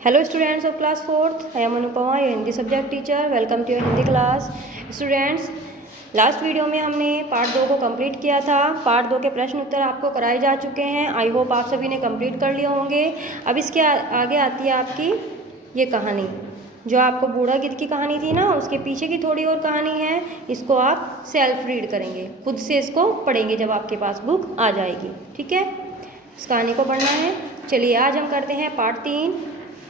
Hello students of class 4th, I am Anupama, your Hindi subject teacher. Welcome to your Hindi class. Students, last video में हमने part 2 को complete किया था। Part 2 के प्रश्न उत्तर आपको कराए जा चुके हैं। आई होप आप सभी ने कंप्लीट कर लिए होंगे। अब इसके आगे आती है आपकी ये कहानी, जो आपको बूढ़ा गिद्ध की कहानी थी ना, उसके पीछे की थोड़ी और कहानी है। इसको आप सेल्फ रीड करेंगे, खुद से इसको पढ़ेंगे जब आपके पास बुक आ जाएगी। ठीक है, इस कहानी को पढ़ना है। चलिए आज हम करते हैं पार्ट 3।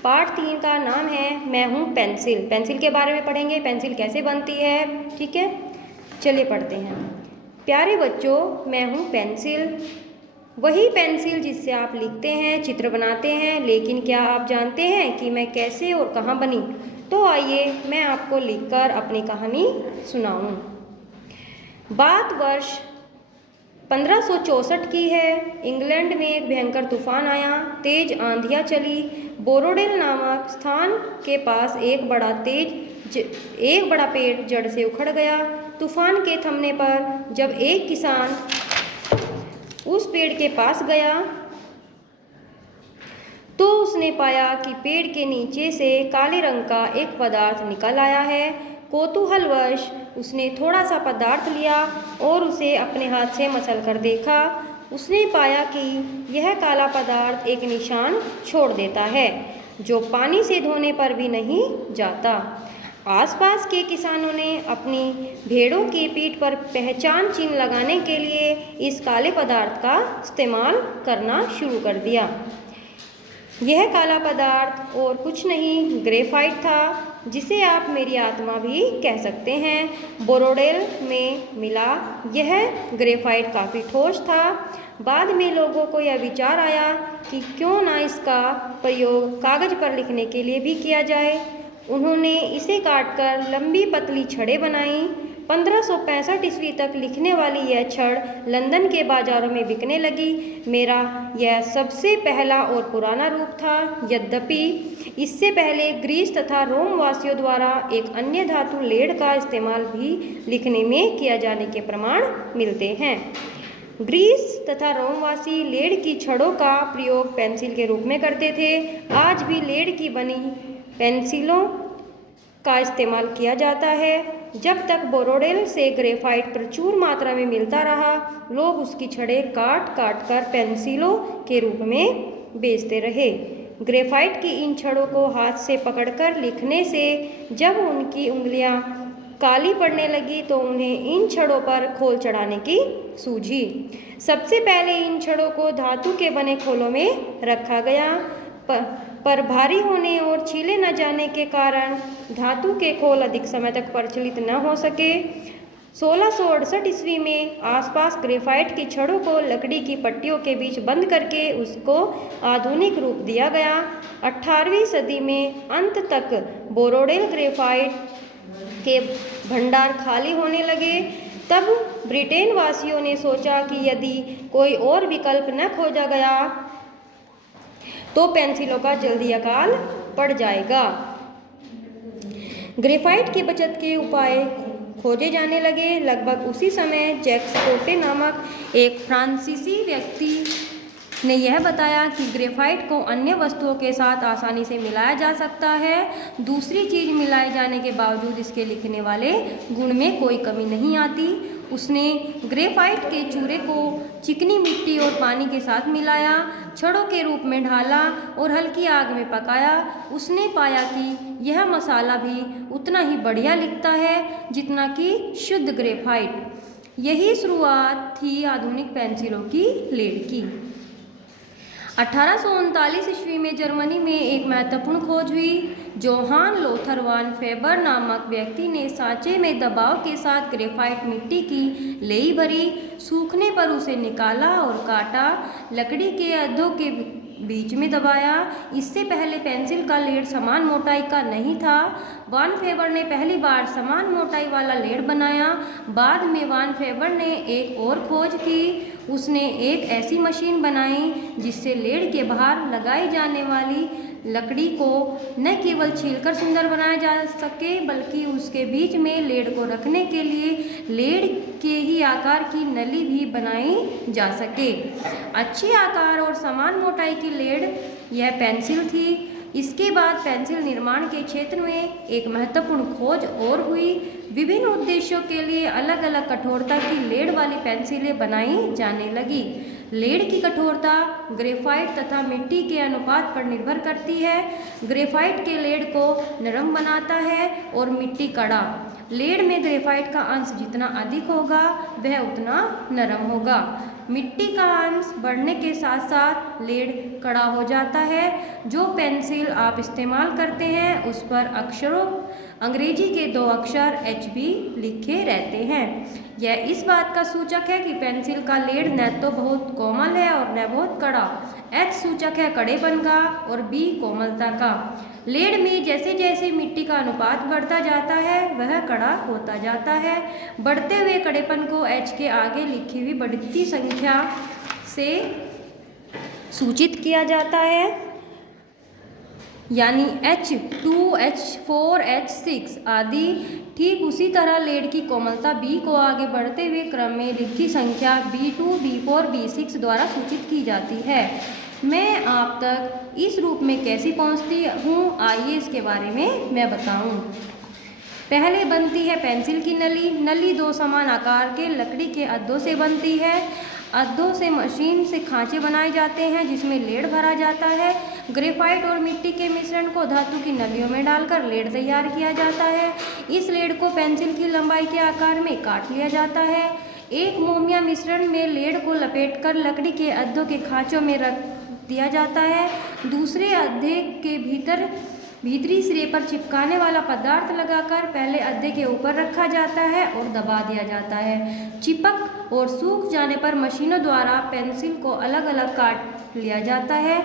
पार्ट 3 का नाम है मैं हूँ पेंसिल। पेंसिल के बारे में पढ़ेंगे, पेंसिल कैसे बनती है। ठीक है, चलिए पढ़ते हैं। प्यारे बच्चों, मैं हूँ पेंसिल, वही पेंसिल जिससे आप लिखते हैं, चित्र बनाते हैं। लेकिन क्या आप जानते हैं कि मैं कैसे और कहाँ बनी? तो आइए मैं आपको लिखकर अपनी कहानी सुनाऊँ। बात वर्ष 1564 की है। इंग्लैंड में एक भयंकर तूफान आया, तेज आंधियाँ चली। बोरोडेल नामक स्थान के पास एक बड़ा पेड़ जड़ से उखड़ गया। तूफान के थमने पर जब एक किसान उस पेड़ के पास गया तो उसने पाया कि पेड़ के नीचे से काले रंग का एक पदार्थ निकल आया है। कौतूहलवश उसने थोड़ा सा पदार्थ लिया और उसे अपने हाथ से मसल कर देखा। उसने पाया कि यह काला पदार्थ एक निशान छोड़ देता है, जो पानी से धोने पर भी नहीं जाता। आसपास के किसानों ने अपनी भेड़ों की पीठ पर पहचान चिन्ह लगाने के लिए इस काले पदार्थ का इस्तेमाल करना शुरू कर दिया। यह काला पदार्थ और कुछ नहीं, ग्रेफाइट था, जिसे आप मेरी आत्मा भी कह सकते हैं। बोरोडेल में मिला यह ग्रेफाइट काफ़ी ठोस था। बाद में लोगों को यह विचार आया कि क्यों ना इसका प्रयोग कागज़ पर लिखने के लिए भी किया जाए। उन्होंने इसे काटकर लंबी पतली छड़ें बनाई। 1565 ईस्वी तक लिखने वाली यह छड़ लंदन के बाज़ारों में बिकने लगी। मेरा यह सबसे पहला और पुराना रूप था। यद्यपि इससे पहले ग्रीस तथा रोम वासियों द्वारा एक अन्य धातु लेड का इस्तेमाल भी लिखने में किया जाने के प्रमाण मिलते हैं। ग्रीस तथा रोमवासी लेड की छड़ों का प्रयोग पेंसिल के रूप में करते थे। आज भी लेड की बनी पेंसिलों का इस्तेमाल किया जाता है। जब तक बोरोडेल से ग्रेफाइट प्रचुर मात्रा में मिलता रहा, लोग उसकी छड़ें काट काट कर पेंसिलों के रूप में बेचते रहे। ग्रेफाइट की इन छड़ों को हाथ से पकड़कर लिखने से जब उनकी उंगलियां काली पड़ने लगी तो उन्हें इन छड़ों पर खोल चढ़ाने की सूझी। सबसे पहले इन छड़ों को धातु के बने खोलों में रखा गया, पर भारी होने और छीले न जाने के कारण धातु के खोल अधिक समय तक प्रचलित न हो सके। 1668 ईस्वी में आसपास ग्रेफाइट की छड़ों को लकड़ी की पट्टियों के बीच बंद करके उसको आधुनिक रूप दिया गया। 18वीं सदी में अंत तक बोरोडेल ग्रेफाइट के भंडार खाली होने लगे। तब ब्रिटेन वासियों ने सोचा कि यदि कोई और विकल्प न खोजा गया तो पेंसिलों का जल्दी अकाल पड़ जाएगा। ग्रेफाइट की बचत के उपाय खोजे जाने लगे। लगभग उसी समय जैक्स कोटे नामक एक फ्रांसीसी व्यक्ति ने यह बताया कि ग्रेफाइट को अन्य वस्तुओं के साथ आसानी से मिलाया जा सकता है। दूसरी चीज़ मिलाए जाने के बावजूद इसके लिखने वाले गुण में कोई कमी नहीं आती। उसने ग्रेफाइट के चूरे को चिकनी मिट्टी और पानी के साथ मिलाया, छड़ों के रूप में ढाला और हल्की आग में पकाया। उसने पाया कि यह मसाला भी उतना ही बढ़िया लिखता है जितना कि शुद्ध ग्रेफाइट। यही शुरुआत थी आधुनिक पेंसिलों की लेड की। 1839 ईस्वी में जर्मनी में एक महत्वपूर्ण खोज हुई। जोहान लोथर वान फेबर नामक व्यक्ति ने सांचे में दबाव के साथ ग्रेफाइट मिट्टी की लेई भरी, सूखने पर उसे निकाला और काटा, लकड़ी के अधों के बीच में दबाया। इससे पहले पेंसिल का लेड समान मोटाई का नहीं था। वान फेबर ने पहली बार समान मोटाई वाला लेड बनाया। बाद में वान फेबर ने एक और खोज की। उसने एक ऐसी मशीन बनाई जिससे लेड के बाहर लगाई जाने वाली लकड़ी को न केवल छीलकर सुंदर बनाया जा सके, बल्कि उसके बीच में लेड को रखने के लिए लेड के ही आकार की नली भी बनाई जा सके। अच्छे आकार और समान मोटाई की लेड यह पेंसिल थी। इसके बाद पेंसिल निर्माण के क्षेत्र में एक महत्वपूर्ण खोज और हुई। विभिन्न उद्देश्यों के लिए अलग अलग कठोरता की लेड वाली पेंसिलें बनाई जाने लगी। लेड की कठोरता ग्रेफाइट तथा मिट्टी के अनुपात पर निर्भर करती है। ग्रेफाइट के लेड को नरम बनाता है और मिट्टी कड़ा। लेड में ग्रेफाइट का अंश जितना अधिक होगा वह उतना नरम होगा। मिट्टी का अंश बढ़ने के साथ साथ लेड कड़ा हो जाता है। जो पेंसिल आप इस्तेमाल करते हैं उस पर अक्षरों अंग्रेजी के 2 अक्षर HB लिखे रहते हैं। यह इस बात का सूचक है कि पेंसिल का लेड न तो बहुत कोमल है और न बहुत कड़ा। H सूचक है कड़ेपन का और B कोमलता का। लेड में जैसे जैसे मिट्टी का अनुपात बढ़ता जाता है वह कड़ा होता जाता है। बढ़ते हुए कड़ेपन को H के आगे लिखी हुई बढ़ती संख्या से सूचित किया जाता है, यानी H2, H4, H6 आदि। ठीक उसी तरह लेड की कोमलता B को आगे बढ़ते हुए क्रम में लिखी संख्या B2, B4, B6 द्वारा सूचित की जाती है। मैं आप तक इस रूप में कैसे पहुंचती हूँ, आइए इसके बारे में मैं बताऊं। पहले बनती है पेंसिल की नली। नली 2 समान आकार के लकड़ी के अद्धों से बनती है। अद्धों से मशीन से खांचे बनाए जाते हैं जिसमें लेड भरा जाता है। ग्रेफाइट और मिट्टी के मिश्रण को धातु की नलियों में डालकर लेड तैयार किया जाता है। इस लेड को पेंसिल की लंबाई के आकार में काट लिया जाता है। एक मोमिया मिश्रण में लेड को लपेटकर लकड़ी के अद्धों के खांचों में रख दिया जाता है। दूसरे अद्धे के भीतरी सिरे पर चिपकाने वाला पदार्थ लगाकर पहले अद्धे के ऊपर रखा जाता है और दबा दिया जाता है। चिपक और सूख जाने पर मशीनों द्वारा पेंसिल को अलग अलग काट लिया जाता है।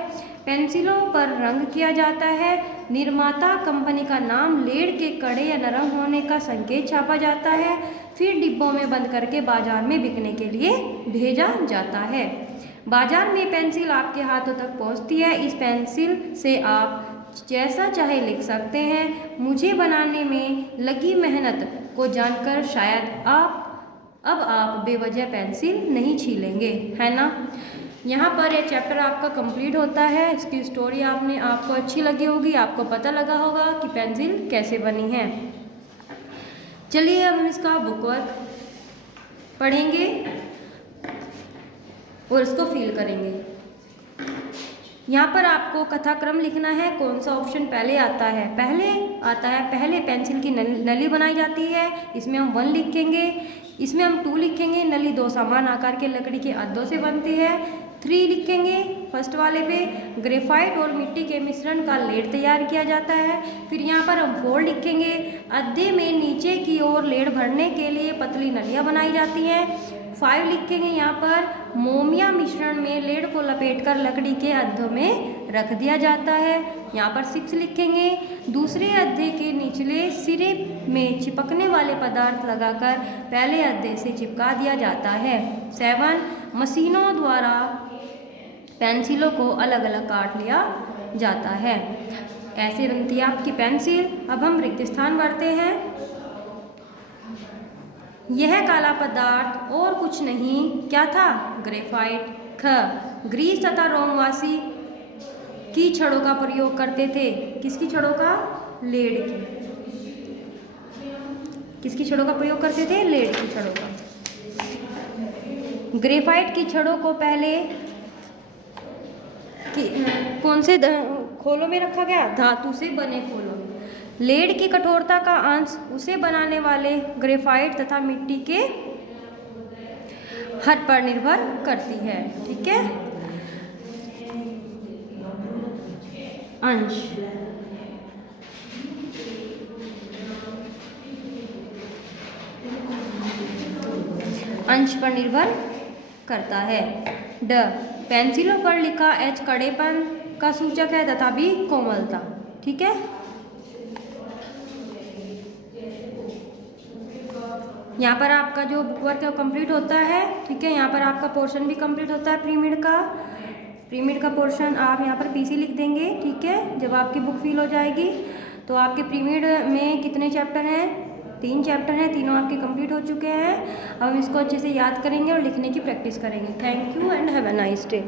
पेंसिलों पर रंग किया जाता है। निर्माता कंपनी का नाम, लेड के कड़े या नरम होने का संकेत छापा जाता है। फिर डिब्बों में बंद करके बाजार में बिकने के लिए भेजा जाता है। बाजार में पेंसिल आपके हाथों तक पहुंचती है। इस पेंसिल से आप जैसा चाहे लिख सकते हैं। मुझे बनाने में लगी मेहनत को जानकर शायद आप बेवजह पेंसिल नहीं छीलेंगे, है ना। यहाँ पर यह चैप्टर आपका कंप्लीट होता है। इसकी स्टोरी आपको अच्छी लगी होगी, आपको पता लगा होगा कि पेंसिल कैसे बनी है। चलिए अब हम इसका बुक वर्क पढ़ेंगे और इसको फिल करेंगे। यहाँ पर आपको कथाक्रम लिखना है। कौन सा ऑप्शन पहले आता है? पहले पेंसिल की नली बनाई जाती है, इसमें हम 1 लिखेंगे। इसमें हम 2 लिखेंगे। नली 2 समान आकार के लकड़ी के अद्धों से बनती है। 3 लिखेंगे फर्स्ट वाले पे। ग्रेफाइट और मिट्टी के मिश्रण का लेड तैयार किया जाता है। फिर यहाँ पर हम 4 लिखेंगे। अद्धे में नीचे की ओर लेड भरने के लिए पतली नलियाँ बनाई जाती हैं। 5 लिखेंगे। यहाँ पर मोमिया मिश्रण में लेड को लपेटकर लकड़ी के अद्धों में रख दिया जाता है। यहाँ पर 6 लिखेंगे। दूसरे अद्धे के निचले सिरे में चिपकने वाले पदार्थ लगाकर पहले अद्धे से चिपका दिया जाता है। 7 मशीनों द्वारा पेंसिलों को अलग अलग काट लिया जाता है। ऐसे बनती है आपकी पेंसिल। अब हम रिक्त स्थान भरते हैं। यह काला पदार्थ और कुछ नहीं क्या था? ग्रेफाइट। ग्रीस तथा रोमवासी की छड़ों का प्रयोग करते थे। किसकी छड़ों का? लेड की। किसकी छड़ों का प्रयोग करते थे? लेड की छड़ों का। ग्रेफाइट की छड़ों को पहले कौन से खोलों में रखा गया? धातु से बने खोलों। लेड की कठोरता का अंश उसे बनाने वाले ग्रेफाइट तथा मिट्टी के हद पर निर्भर करती है। ठीक है, अंश पर निर्भर करता है। पेंसिलों पर लिखा H कड़ेपन का सूचक है तथा B कोमलता। ठीक है, यहाँ पर आपका जो बुक वर्क है वो कंप्लीट होता है। ठीक है, यहाँ पर आपका पोर्शन भी कंप्लीट होता है। प्रीमिड का पोर्शन आप यहाँ पर PC लिख देंगे। ठीक है, जब आपकी बुक फिल हो जाएगी तो आपके प्रीमिड में कितने चैप्टर हैं? 3 चैप्टर हैं। तीनों आपके कंप्लीट हो चुके हैं। अब हम इसको अच्छे से याद करेंगे और लिखने की प्रैक्टिस करेंगे। Thank you and have a nice day.